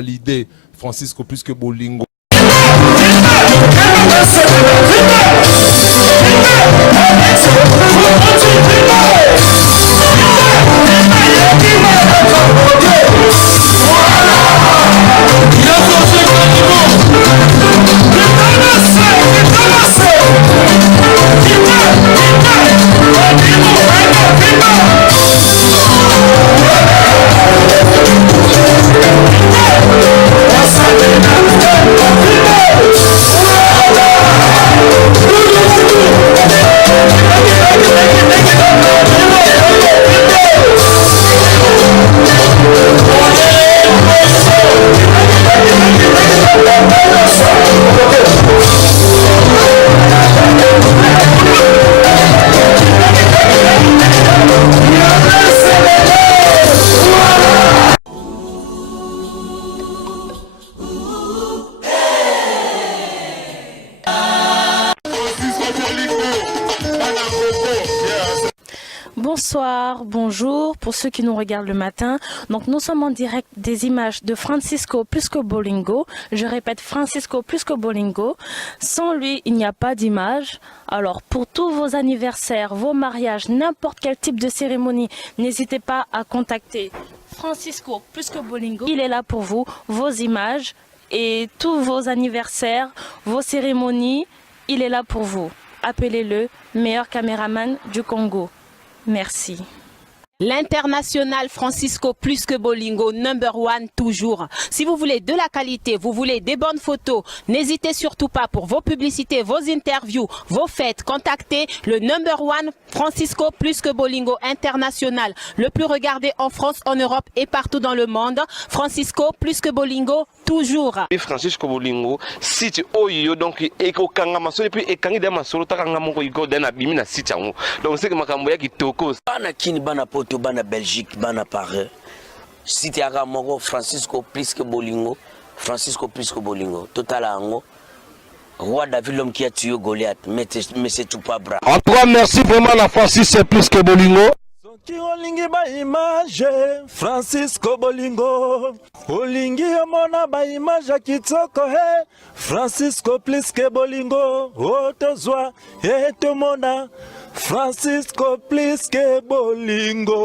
valider Francisco plus que Bolingo. Bonsoir, bonjour pour ceux qui nous regardent le matin. Donc nous sommes en direct des images de Francisco plus que Bolingo. Je répète, Francisco plus que Bolingo. Sans lui, il n'y a pas d'image. Alors pour tous vos anniversaires, vos mariages, n'importe quel type de cérémonie, n'hésitez pas à contacter Francisco plus que Bolingo. Il est là pour vous, vos images et tous vos anniversaires, vos cérémonies. Il est là pour vous. Appelez-le, meilleur caméraman du Congo. Merci. L'international Francisco plus que Bolingo, #1 toujours. Si vous voulez de la qualité, vous voulez des bonnes photos, n'hésitez surtout pas pour vos publicités, vos interviews, vos fêtes. Contactez le #1 Francisco plus que Bolingo international. Le plus regardé en France, en Europe et partout dans le monde. Francisco plus que Bolingo toujours. Francisco Bolingo, site oyo donc eko kanga masolo puis ekangi de masolo takanga moko iko dana bimina site yango. Donc c'est que makambo ya kitoko. Bana kini bana poto bana Belgique bana Paris. Site ya moko Francisco plus que Bolingo, Francisco plus que Bolingo. Total ango. Roi David l'homme qui a tué Goliath, mais c'est tout pas bras. En tout cas, merci vraiment la Francisco plus que Bolingo. Soki olingi ba image Francisco Bolingo, olingi omona ba image kitoko he Francisco plus que Bolingo, otozwa etomona Francisco plus que Bolingo.